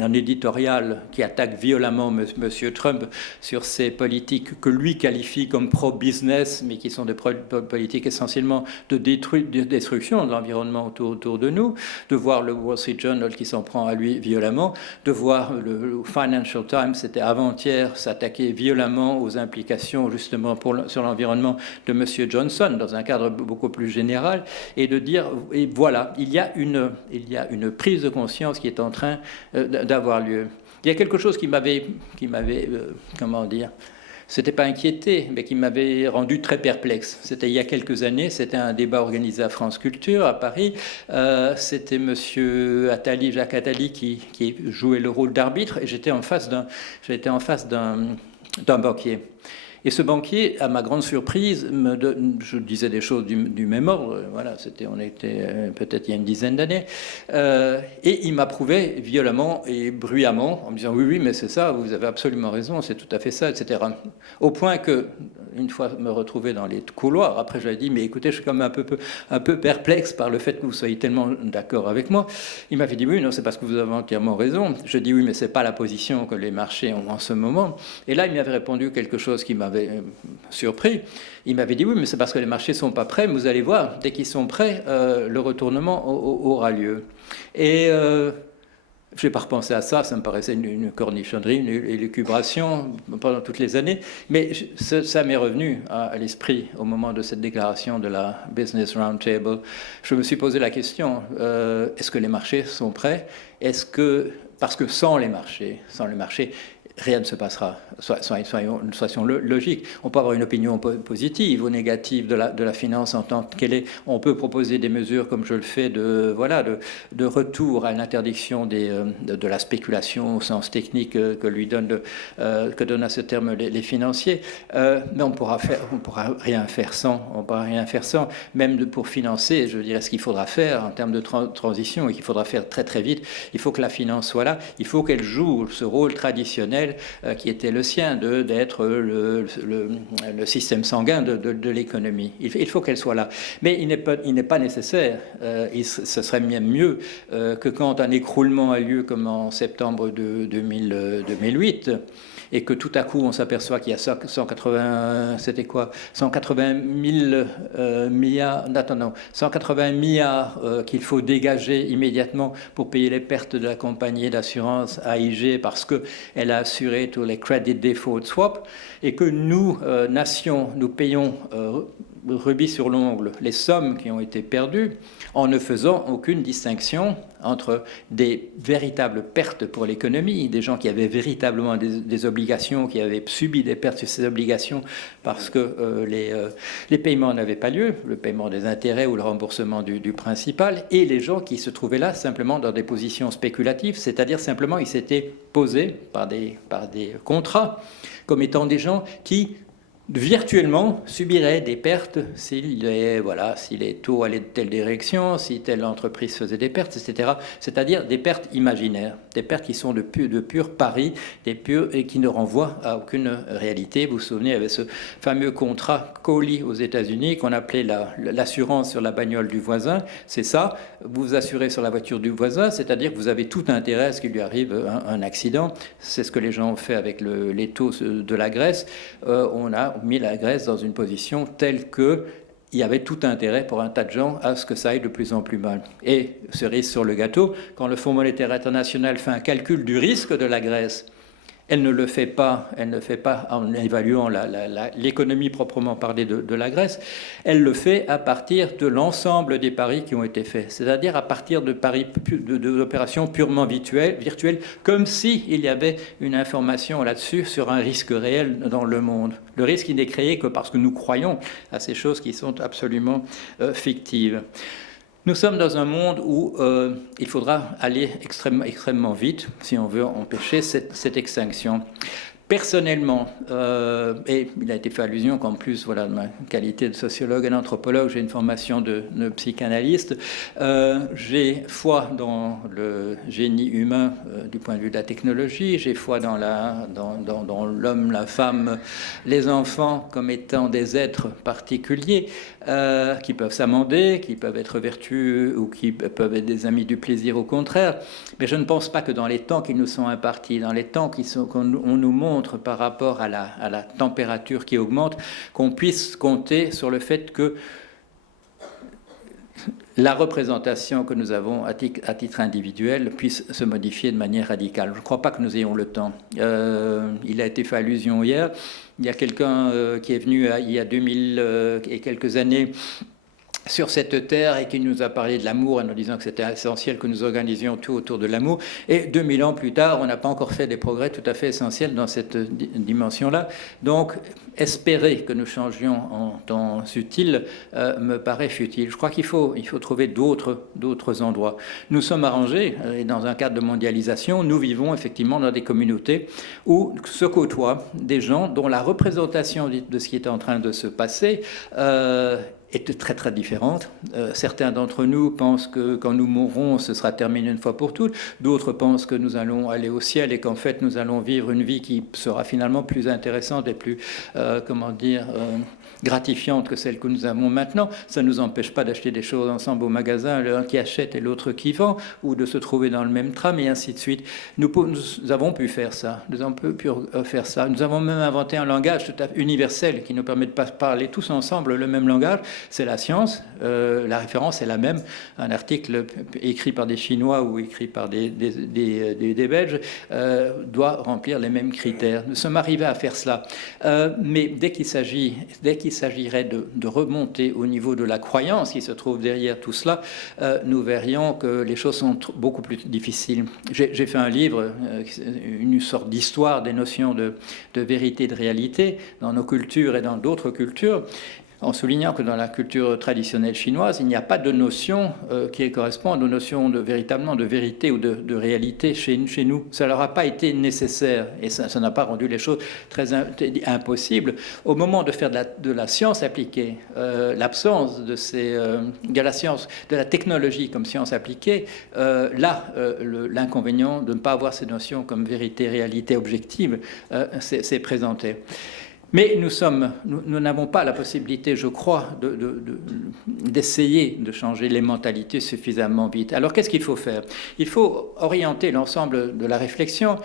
un éditorial qui attaque violemment M. Trump sur ses politiques que lui qualifie comme pro-business, mais qui sont des politiques essentiellement de destruction de l'environnement autour de nous, de voir le Wall Street Journal qui s'en prend à lui violemment, de voir le Financial Times, c'était avant-hier, s'attaquer violemment aux implications justement sur l'environnement de M. Johnson, dans un cadre beaucoup plus général, et de dire, et voilà, il y a une prise de conscience qui est en train d'avoir lieu. Il y a quelque chose qui m'avait comment dire, c'était pas inquiété, mais qui m'avait rendu très perplexe. C'était il y a quelques années, c'était un débat organisé à France Culture, à Paris. C'était monsieur Attali, Jacques Attali, qui jouait le rôle d'arbitre, et j'étais en face d'un banquier. Et ce banquier, à ma grande surprise, je disais des choses du même ordre, voilà, on était peut-être il y a une dizaine d'années, et il m'approuvait violemment et bruyamment, en me disant oui, mais c'est ça, vous avez absolument raison, c'est tout à fait ça, etc. Au point que, une fois me retrouver dans les couloirs, après j'avais dit, mais écoutez, je suis quand même un peu perplexe par le fait que vous soyez tellement d'accord avec moi. Il m'avait dit oui, non, c'est parce que vous avez entièrement raison. Je dis oui, mais c'est pas la position que les marchés ont en ce moment. Et là, il m'avait répondu quelque chose qui m'avait surpris. Il m'avait dit oui, mais c'est parce que les marchés sont pas prêts, mais vous allez voir, dès qu'ils sont prêts, le retournement aura lieu. Et je n'ai pas repensé à ça, ça me paraissait une cornichonnerie, une élucubration pendant toutes les années, mais ça m'est revenu à l'esprit au moment de cette déclaration de la Business Roundtable. Je me suis posé la question, est-ce que les marchés sont prêts? Parce que sans les marchés, rien ne se passera. Soyons logiques. On peut avoir une opinion positive ou négative de la finance en tant qu'elle est. On peut proposer des mesures, comme je le fais, de retour à l'interdiction de la spéculation au sens technique que donne à ce terme les financiers. Mais on pourra rien faire sans. Même pour financer, je dirais, ce qu'il faudra faire en termes de transition et qu'il faudra faire très très vite. Il faut que la finance soit là. Il faut qu'elle joue ce rôle traditionnel qui était le sien, d'être le système sanguin de l'économie. Il faut qu'elle soit là. Mais il n'est pas nécessaire, et ce serait même mieux que quand un écroulement a lieu comme en septembre 2008, et que tout à coup on s'aperçoit qu'il y a 180 milliards qu'il faut dégager immédiatement pour payer les pertes de la compagnie d'assurance AIG parce qu'elle a assuré tous les credit default swap, et que nous, nation, nous payons rubis sur l'ongle les sommes qui ont été perdues en ne faisant aucune distinction entre des véritables pertes pour l'économie, des gens qui avaient véritablement des obligations, qui avaient subi des pertes sur ces obligations parce que les paiements n'avaient pas lieu, le paiement des intérêts ou le remboursement du principal, et les gens qui se trouvaient là simplement dans des positions spéculatives, c'est-à-dire simplement ils s'étaient posés par des contrats comme étant des gens qui virtuellement subiraient des pertes si les taux allaient de telle direction, si telle entreprise faisait des pertes, etc. C'est-à-dire des pertes imaginaires, des pertes qui sont de pur paris, et qui ne renvoient à aucune réalité. Vous vous souvenez, avec ce fameux contrat Cowley aux États-Unis qu'on appelait l'assurance sur la bagnole du voisin, c'est ça, vous vous assurez sur la voiture du voisin, c'est-à-dire que vous avez tout intérêt à ce qu'il lui arrive un accident. C'est ce que les gens ont fait avec les taux de la Grèce. On a mis la Grèce dans une position telle que il y avait tout intérêt pour un tas de gens à ce que ça aille de plus en plus mal. Et cerise sur le gâteau, quand le Fonds monétaire international fait un calcul du risque de la Grèce, elle ne le fait pas en évaluant l'économie proprement parlée de la Grèce, elle le fait à partir de l'ensemble des paris qui ont été faits, c'est-à-dire à partir de paris d'opérations purement virtuelles, comme s'il y avait une information là-dessus sur un risque réel dans le monde. Le risque, il n'est créé que parce que nous croyons à ces choses qui sont absolument fictives. Nous sommes dans un monde où il faudra aller extrêmement vite si on veut empêcher cette extinction. Personnellement, et il a été fait allusion qu'en plus, voilà, de ma qualité de sociologue et d'anthropologue, j'ai une formation de psychanalyste, j'ai foi dans le génie humain du point de vue de la technologie, j'ai foi dans l'homme, la femme, les enfants comme étant des êtres particuliers qui peuvent s'amender, qui peuvent être vertueux ou qui peuvent être des amis du plaisir au contraire. Mais je ne pense pas que dans les temps qui nous sont impartis, dans les temps qu'on nous montre par rapport à la température qui augmente, qu'on puisse compter sur le fait que la représentation que nous avons à titre individuel puisse se modifier de manière radicale. Je ne crois pas que nous ayons le temps. Il a été fait allusion hier. Il y a quelqu'un qui est venu il y a 2000 et quelques années sur cette terre et qui nous a parlé de l'amour en nous disant que c'était essentiel que nous organisions tout autour de l'amour. Et 2000 ans plus tard, on n'a pas encore fait des progrès tout à fait essentiels dans cette dimension-là. Donc, espérer que nous changions en temps utile me paraît futile. Je crois qu'il faut trouver d'autres endroits. Nous sommes arrangés, et dans un cadre de mondialisation, nous vivons effectivement dans des communautés où se côtoient des gens dont la représentation de ce qui est en train de se passer est très très différente. Certains d'entre nous pensent que quand nous mourrons, ce sera terminé une fois pour toutes. D'autres pensent que nous allons aller au ciel et qu'en fait nous allons vivre une vie qui sera finalement plus intéressante et plus, gratifiante que celle que nous avons maintenant. Ça ne nous empêche pas d'acheter des choses ensemble au magasin, l'un qui achète et l'autre qui vend, ou de se trouver dans le même tram, et ainsi de suite. Nous avons pu faire ça. Nous avons pu faire ça. Nous avons même inventé un langage tout à fait universel qui nous permet de parler tous ensemble le même langage. C'est la science. La référence est la même. Un article écrit par des Chinois ou écrit par des Belges doit remplir les mêmes critères. Nous sommes arrivés à faire cela. Mais dès qu'il s'agirait de remonter au niveau de la croyance qui se trouve derrière tout cela, nous verrions que les choses sont beaucoup plus difficiles. J'ai fait un livre, une sorte d'histoire des notions de vérité et de réalité dans nos cultures et dans d'autres cultures, en soulignant que dans la culture traditionnelle chinoise, il n'y a pas de notion qui correspond aux notions véritablement de vérité ou de réalité chez nous. Ça ne leur a pas été nécessaire et ça n'a pas rendu les choses très impossibles. Au moment de faire de la science appliquée, l'absence de la science, de la technologie comme science appliquée, l'inconvénient de ne pas avoir ces notions comme vérité, réalité objective s'est présenté. Mais nous n'avons pas la possibilité, je crois, d'essayer de changer les mentalités suffisamment vite. Alors qu'est-ce qu'il faut faire ? Il faut orienter l'ensemble de la réflexion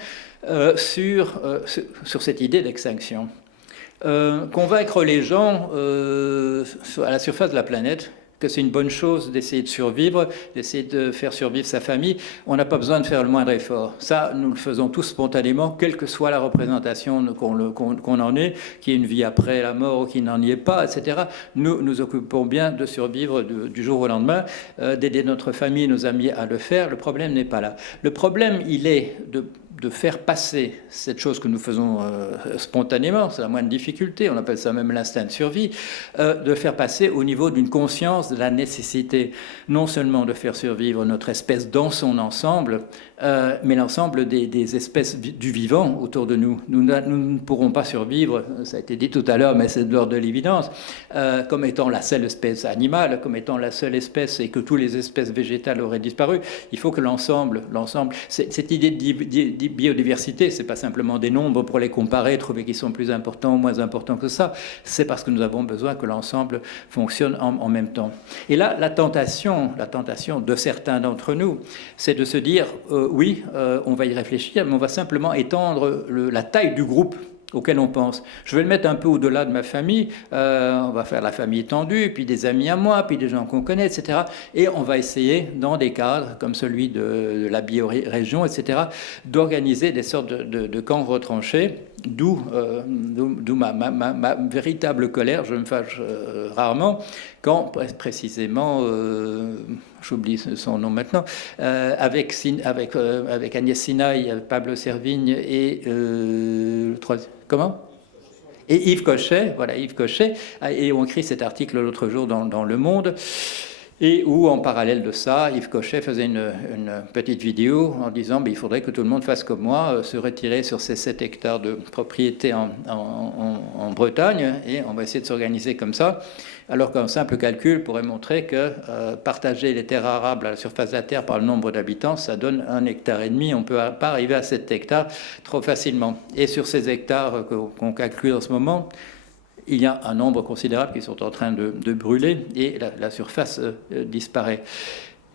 sur cette idée d'extinction. Convaincre les gens à la surface de la planète que c'est une bonne chose d'essayer de survivre, d'essayer de faire survivre sa famille. On n'a pas besoin de faire le moindre effort. Ça, nous le faisons tous spontanément, quelle que soit la représentation qu'on en ait, qu'il y ait une vie après la mort ou qu'il n'en y ait pas, etc. Nous nous occupons bien de survivre du jour au lendemain, d'aider notre famille, nos amis à le faire. Le problème n'est pas là. Le problème, il est de faire passer cette chose que nous faisons spontanément, c'est la moindre difficulté, on appelle ça même l'instinct de survie, de faire passer au niveau d'une conscience de la nécessité, non seulement de faire survivre notre espèce dans son ensemble, mais l'ensemble des espèces du vivant autour de nous. Nous ne pourrons pas survivre, ça a été dit tout à l'heure, mais c'est de l'ordre de l'évidence, comme étant la seule espèce animale, comme étant la seule espèce et que toutes les espèces végétales auraient disparu. Il faut que l'ensemble, cette idée de biodiversité, c'est pas simplement des nombres pour les comparer, trouver qu'ils sont plus importants ou moins importants que ça, c'est parce que nous avons besoin que l'ensemble fonctionne en même temps. Et là, la tentation de certains d'entre nous, c'est de se dire, oui, on va y réfléchir, mais on va simplement étendre la taille du groupe auquel on pense. Je vais le mettre un peu au-delà de ma famille, on va faire la famille étendue, puis des amis à moi, puis des gens qu'on connaît, etc. Et on va essayer, dans des cadres comme celui de la biorégion, etc., d'organiser des sortes de camps retranchés, d'où ma véritable colère. Je me fâche rarement quand, précisément, j'oublie son nom maintenant, avec Agnès Sinaï, Pablo Servigne et le troisième... Comment ? Et Yves Cochet, voilà, Yves Cochet, et on écrit cet article l'autre jour dans Le Monde, et où, en parallèle de ça, Yves Cochet faisait une petite vidéo en disant il faudrait que tout le monde fasse comme moi, se retirer sur ces 7 hectares de propriété en Bretagne, et on va essayer de s'organiser comme ça. Alors qu'un simple calcul pourrait montrer que partager les terres arables à la surface de la Terre par le nombre d'habitants, ça donne 1,5 hectare. On ne peut pas arriver à 7 hectares trop facilement. Et sur ces hectares qu'on calcule en ce moment, il y a un nombre considérable qui sont en train de brûler et la surface disparaît.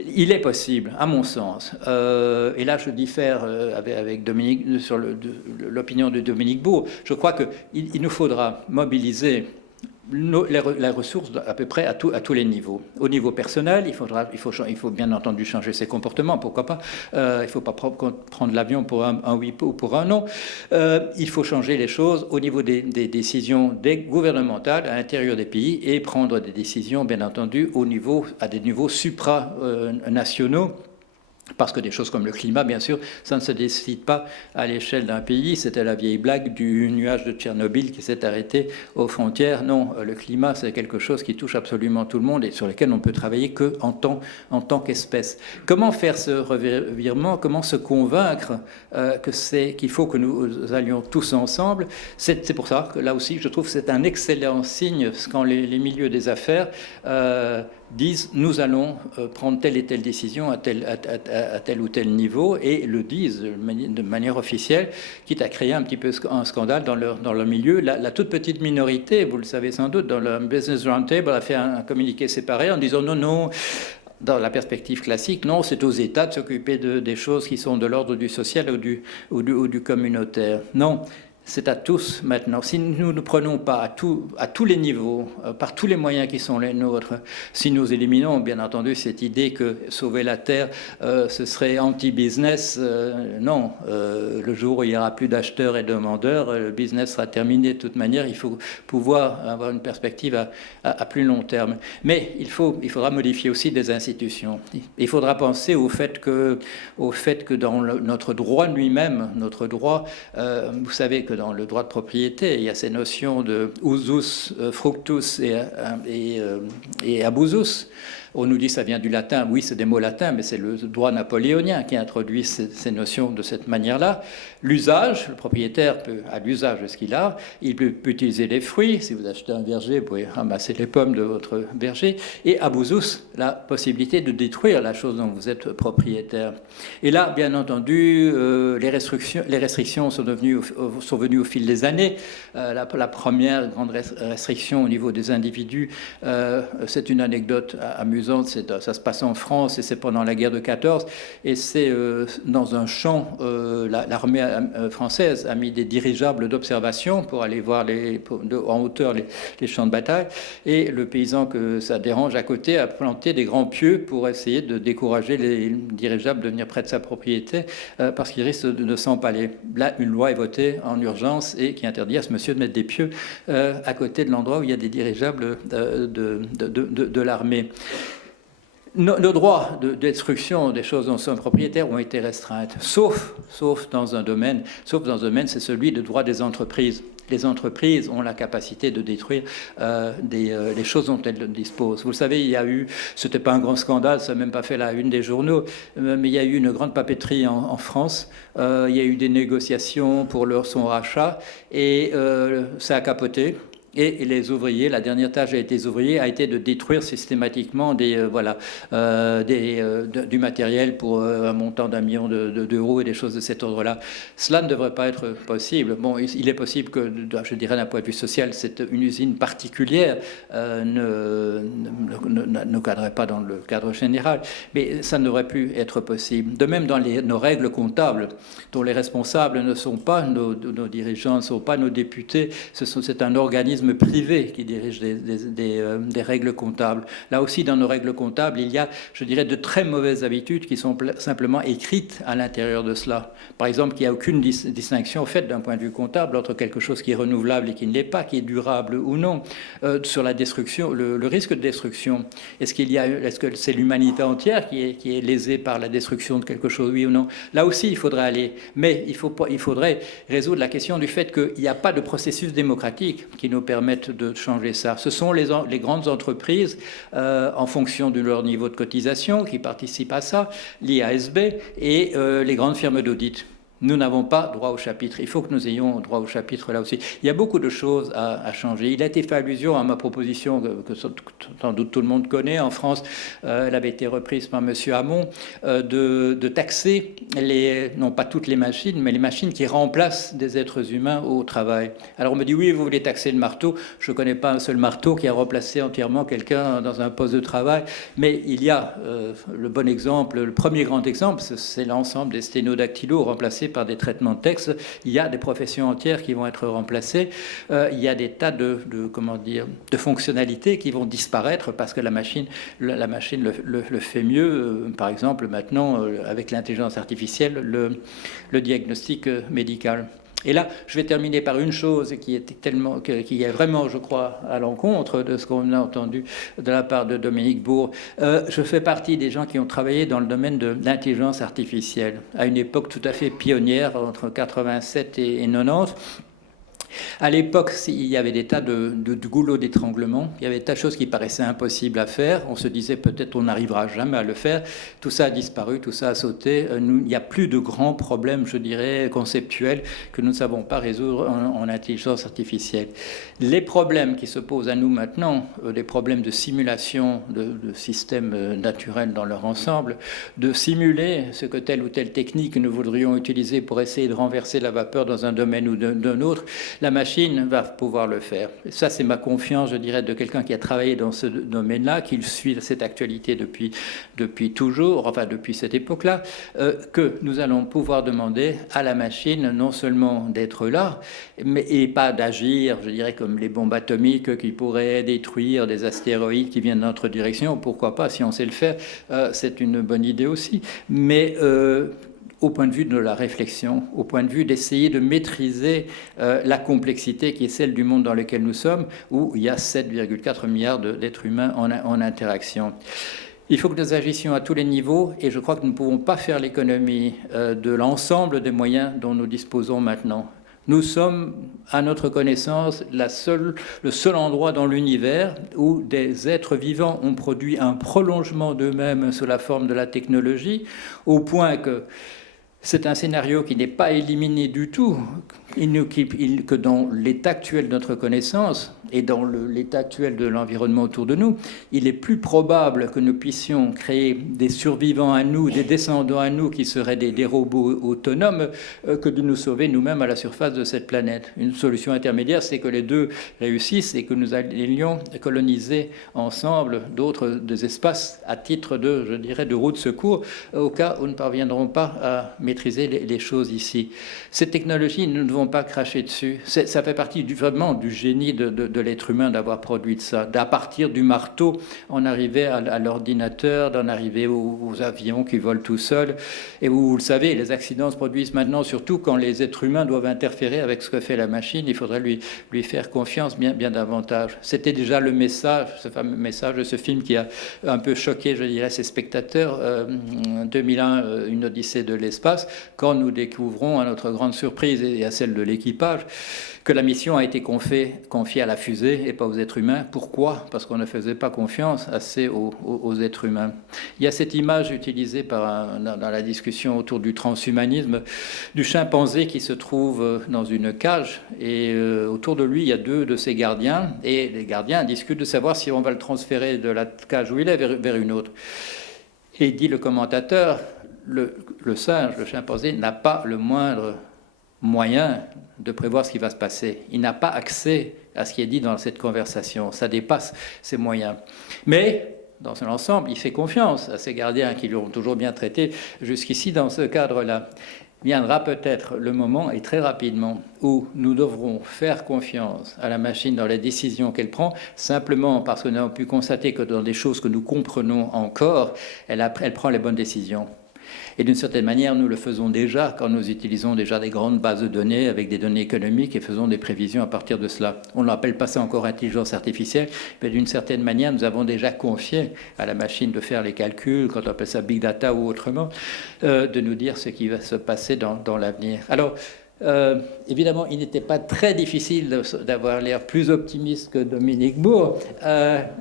Il est possible, à mon sens, et là je diffère avec Dominique sur l'opinion de Dominique Bourg, je crois qu'il nous faudra mobiliser les ressources à peu près à tous les niveaux. Au niveau personnel, il faut bien entendu changer ses comportements, pourquoi pas. Il ne faut pas prendre l'avion pour un oui ou pour un non. Il faut changer les choses au niveau des décisions gouvernementales à l'intérieur des pays et prendre des décisions, bien entendu, à des niveaux supranationaux. Parce que des choses comme le climat, bien sûr, ça ne se décide pas à l'échelle d'un pays. C'était la vieille blague du nuage de Tchernobyl qui s'est arrêté aux frontières. Non, le climat, c'est quelque chose qui touche absolument tout le monde et sur lequel on peut travailler qu'en tant qu'espèce. Comment faire ce revirement? Comment se convaincre qu'il faut que nous allions tous ensemble? C'est pour ça que là aussi, je trouve que c'est un excellent signe quand les milieux des affaires disent nous allons prendre telle et telle décision à tel ou tel niveau et le disent de manière officielle, quitte à créer un petit peu un scandale dans leur milieu. La toute petite minorité, vous le savez sans doute, dans le Business Roundtable a fait un communiqué séparé en disant non, dans la perspective classique, non, c'est aux États de s'occuper des choses qui sont de l'ordre du social ou du communautaire. Non. C'est à tous maintenant. Si nous ne prenons pas à tous les niveaux, par tous les moyens qui sont les nôtres, si nous éliminons bien entendu cette idée que sauver la Terre, ce serait anti-business, non. Le jour où il n'y aura plus d'acheteurs et de demandeurs, le business sera terminé de toute manière. Il faut pouvoir avoir une perspective à plus long terme. Mais il faudra modifier aussi des institutions. Il faudra penser au fait que dans notre droit lui-même, notre droit, vous savez que dans le droit de propriété, il y a ces notions de usus, fructus et abusus. On nous dit que ça vient du latin. Oui, c'est des mots latins, mais c'est le droit napoléonien qui introduit ces notions de cette manière-là. L'usage, le propriétaire a l'usage de ce qu'il a. Il peut utiliser les fruits. Si vous achetez un verger, vous pouvez ramasser les pommes de votre verger. Et abusus, la possibilité de détruire la chose dont vous êtes propriétaire. Et là, bien entendu, les restrictions sont venues au fil des années. La première grande restriction au niveau des individus, c'est une anecdote amusante amusante, ça se passe en France et c'est pendant la guerre de 14. Et c'est dans un champ, l'armée française a mis des dirigeables d'observation pour aller voir en hauteur les champs de bataille. Et le paysan que ça dérange à côté a planté des grands pieux pour essayer de décourager les dirigeables de venir près de sa propriété parce qu'il risque de s'empaler. Là, une loi est votée en urgence et qui interdit à ce monsieur de mettre des pieux à côté de l'endroit où il y a des dirigeables de l'armée. Nos droits de destruction des choses dont nous sommes propriétaires ont été restreintes, sauf dans un domaine, c'est celui du droit des entreprises. Les entreprises ont la capacité de détruire les choses dont elles disposent. Vous le savez, il y a eu, c'était pas un grand scandale, ça n'a même pas fait la une des journaux, mais il y a eu une grande papeterie en France. Il y a eu des négociations pour son rachat et ça a capoté. Et les ouvriers, la dernière tâche des ouvriers a été de détruire systématiquement du matériel pour un montant d'1 million d'euros et des choses de cet ordre-là. Cela ne devrait pas être possible. Bon, il est possible que, je dirais d'un point de vue social, une usine particulière ne cadrerait pas dans le cadre général, mais ça ne devrait plus être possible. De même, dans nos règles comptables, dont les responsables ne sont pas nos dirigeants, ne sont pas nos députés, c'est un organisme privé qui dirige des règles comptables. Là aussi, dans nos règles comptables, il y a, je dirais, de très mauvaises habitudes qui sont simplement écrites à l'intérieur de cela. Par exemple, qu'il n'y a aucune distinction faite d'un point de vue comptable entre quelque chose qui est renouvelable et qui ne l'est pas, qui est durable ou non, sur la destruction, le risque de destruction. Est-ce que c'est l'humanité entière qui est lésée par la destruction de quelque chose, oui ou non? Là aussi, il faudrait aller. Mais il faudrait résoudre la question du fait qu'il n'y a pas de processus démocratique qui nous permettent de changer ça. Ce sont les grandes entreprises, en fonction de leur niveau de cotisation, qui participent à ça, l'IASB, et les grandes firmes d'audit. Nous n'avons pas droit au chapitre. Il faut que nous ayons droit au chapitre là aussi. Il y a beaucoup de choses à changer. Il a été fait allusion à ma proposition que sans doute tout le monde connaît. En France, elle avait été reprise par M. Hamon, de taxer, non pas toutes les machines, mais les machines qui remplacent des êtres humains au travail. Alors on me dit, oui, vous voulez taxer le marteau. Je ne connais pas un seul marteau qui a remplacé entièrement quelqu'un dans un poste de travail. Mais il y a le bon exemple, le premier grand exemple, c'est l'ensemble des sténodactylos remplacés par des traitements de texte. Il y a des professions entières qui vont être remplacées. Il y a des tas de fonctionnalités qui vont disparaître parce que la machine le fait mieux. Par exemple, maintenant, avec l'intelligence artificielle, le diagnostic médical. Et là, je vais terminer par une chose qui est vraiment, je crois, à l'encontre de ce qu'on a entendu de la part de Dominique Bourg. Je fais partie des gens qui ont travaillé dans le domaine de l'intelligence artificielle, à une époque tout à fait pionnière, entre 87 et 90. À l'époque, il y avait des tas de goulots d'étranglement, il y avait des tas de choses qui paraissaient impossibles à faire. On se disait peut-être on n'arrivera jamais à le faire. Tout ça a disparu, tout ça a sauté. Il n'y a plus de grands problèmes, je dirais, conceptuels que nous ne savons pas résoudre en intelligence artificielle. Les problèmes qui se posent à nous maintenant, des problèmes de simulation de systèmes naturels dans leur ensemble, de simuler ce que telle ou telle technique nous voudrions utiliser pour essayer de renverser la vapeur dans un domaine ou d'un autre, la machine va pouvoir le faire. Et ça, c'est ma confiance, je dirais, de quelqu'un qui a travaillé dans ce domaine-là, qui suit cette actualité depuis toujours, enfin depuis cette époque-là, que nous allons pouvoir demander à la machine non seulement d'être là, et pas d'agir, je dirais, comme les bombes atomiques qui pourraient détruire des astéroïdes qui viennent dans notre direction. Pourquoi pas, si on sait le faire, c'est une bonne idée aussi. Mais au point de vue de la réflexion, au point de vue d'essayer de maîtriser la complexité qui est celle du monde dans lequel nous sommes, où il y a 7,4 milliards d'êtres humains en interaction. Il faut que nous agissions à tous les niveaux et je crois que nous ne pouvons pas faire l'économie de l'ensemble des moyens dont nous disposons maintenant. Nous sommes, à notre connaissance, le seul endroit dans l'univers où des êtres vivants ont produit un prolongement d'eux-mêmes sous la forme de la technologie, au point que C'est un scénario qui n'est pas éliminé du tout, que dans l'état actuel de notre connaissance et dans l'état actuel de l'environnement autour de nous, il est plus probable que nous puissions créer des survivants à nous, des descendants à nous qui seraient des robots autonomes, que de nous sauver nous-mêmes à la surface de cette planète. Une solution intermédiaire, c'est que les deux réussissent et que nous allions coloniser ensemble des espaces à titre de, je dirais, de roue de secours, au cas où nous ne parviendrons pas à maîtriser les choses ici. Cette technologie, nous ne devons pas cracher dessus. Ça fait partie vraiment du génie de l'être humain d'avoir produit ça. D'à partir du marteau, on arrivait à l'ordinateur, d'en arriver aux avions qui volent tout seuls. Et vous le savez, les accidents se produisent maintenant, surtout quand les êtres humains doivent interférer avec ce que fait la machine. Il faudrait lui faire confiance bien davantage. C'était déjà le message, ce fameux message de ce film qui a un peu choqué, je dirais, ses spectateurs. 2001, une odyssée de l'espace, quand nous découvrons, à notre grande surprise et à celle de l'équipage, que la mission a été confiée à la fusée et pas aux êtres humains. Pourquoi ? Parce qu'on ne faisait pas confiance assez aux êtres humains. Il y a cette image utilisée dans la discussion autour du transhumanisme du chimpanzé qui se trouve dans une cage et autour de lui il y a deux de ses gardiens et les gardiens discutent de savoir si on va le transférer de la cage où il est vers une autre. Et dit le commentateur, le singe, le chimpanzé, n'a pas le moindre moyen de prévoir ce qui va se passer. Il n'a pas accès à ce qui est dit dans cette conversation. Ça dépasse ses moyens. Mais, dans son ensemble, il fait confiance à ses gardiens qui l'ont toujours bien traité jusqu'ici dans ce cadre-là. Viendra peut-être le moment, et très rapidement, où nous devrons faire confiance à la machine dans les décisions qu'elle prend, simplement parce que nous avons pu constater que dans des choses que nous comprenons encore, elle prend les bonnes décisions. Et d'une certaine manière, nous le faisons déjà quand nous utilisons déjà des grandes bases de données avec des données économiques et faisons des prévisions à partir de cela. On n'appelle pas ça encore intelligence artificielle, mais d'une certaine manière, nous avons déjà confié à la machine de faire les calculs, quand on appelle ça big data ou autrement, de nous dire ce qui va se passer dans l'avenir. Alors, évidemment, il n'était pas très difficile d'avoir l'air plus optimiste que Dominique Bourg.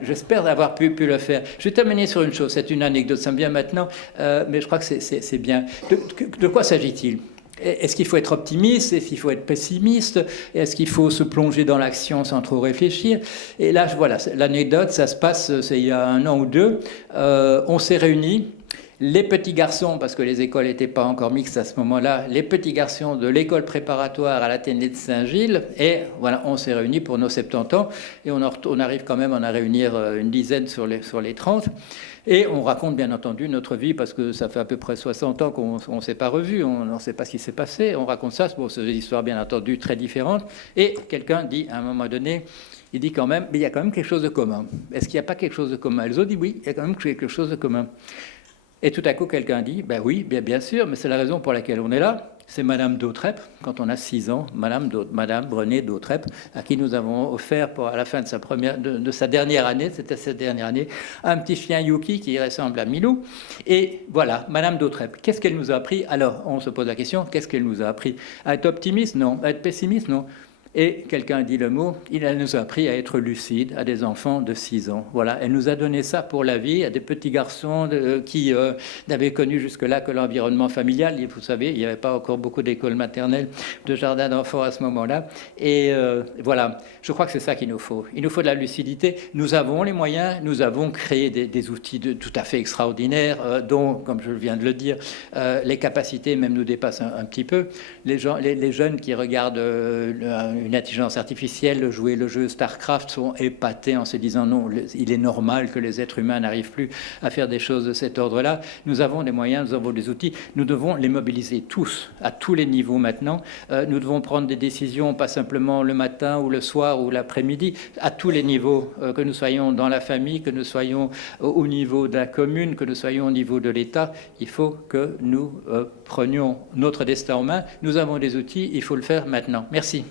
J'espère avoir pu le faire. Je vais terminer sur une chose, c'est une anecdote, ça me vient maintenant, mais je crois que c'est bien. De quoi s'agit-il ? Est-ce qu'il faut être optimiste ? Est-ce qu'il faut être pessimiste ? Est-ce qu'il faut se plonger dans l'action sans trop réfléchir ? Et là, voilà, l'anecdote, ça se passe, c'est il y a 1 an ou 2. On s'est réunis. Les petits garçons, parce que les écoles n'étaient pas encore mixtes à ce moment-là, les petits garçons de l'école préparatoire à l'Athénée de Saint-Gilles, et voilà, on s'est réunis pour nos 70 ans, et on arrive quand même à en réunir une dizaine sur les 30, et on raconte bien entendu notre vie, parce que ça fait à peu près 60 ans qu'on ne s'est pas revus, on ne sait pas ce qui s'est passé, on raconte ça, bon, c'est des histoires bien entendu très différentes, et quelqu'un dit à un moment donné, il dit quand même, mais il y a quand même quelque chose de commun. Est-ce qu'il n'y a pas quelque chose de commun ? Les autres disent oui, il y a quand même quelque chose de commun. Et tout à coup, quelqu'un dit, ben oui, bien sûr, mais c'est la raison pour laquelle on est là. C'est Madame d'Hautrep, quand on a 6 ans, Madame Brené d'Hautrep, à qui nous avons offert, à la fin de sa dernière année, c'était cette dernière année, un petit chien Yuki qui ressemble à Milou. Et voilà, Madame d'Hautrep, qu'est-ce qu'elle nous a appris ? Alors, on se pose la question, qu'est-ce qu'elle nous a appris ? À être optimiste ? Non. À être pessimiste ? Non. Et quelqu'un dit le mot, elle nous a appris à être lucide à des enfants de 6 ans. Voilà, elle nous a donné ça pour la vie, à des petits garçons qui n'avaient connu jusque-là que l'environnement familial. Vous savez, il n'y avait pas encore beaucoup d'écoles maternelles, de jardins d'enfants à ce moment-là. Et voilà, je crois que c'est ça qu'il nous faut. Il nous faut de la lucidité. Nous avons les moyens, nous avons créé des outils tout à fait extraordinaires, dont, comme je viens de le dire, les capacités même nous dépassent un petit peu. Les jeunes qui regardent une intelligence artificielle jouer le jeu StarCraft sont épatés en se disant non, il est normal que les êtres humains n'arrivent plus à faire des choses de cet ordre-là. Nous avons des moyens, nous avons des outils, nous devons les mobiliser tous, à tous les niveaux maintenant. Nous devons prendre des décisions, pas simplement le matin ou le soir ou l'après-midi, à tous les niveaux, que nous soyons dans la famille, que nous soyons au niveau de la commune, que nous soyons au niveau de l'État. Il faut que nous prenions notre destin en main. Nous avons des outils, il faut le faire maintenant. Merci.